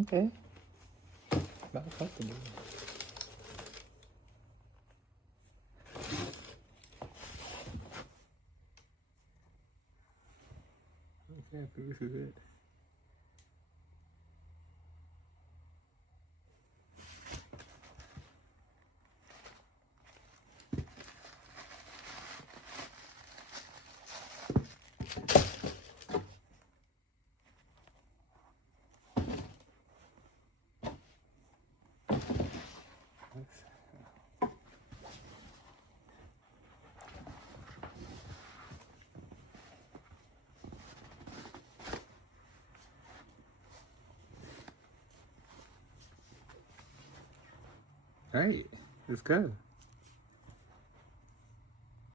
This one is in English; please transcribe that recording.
Okay. About comfortable. Okay, this is it. Hey, let's go.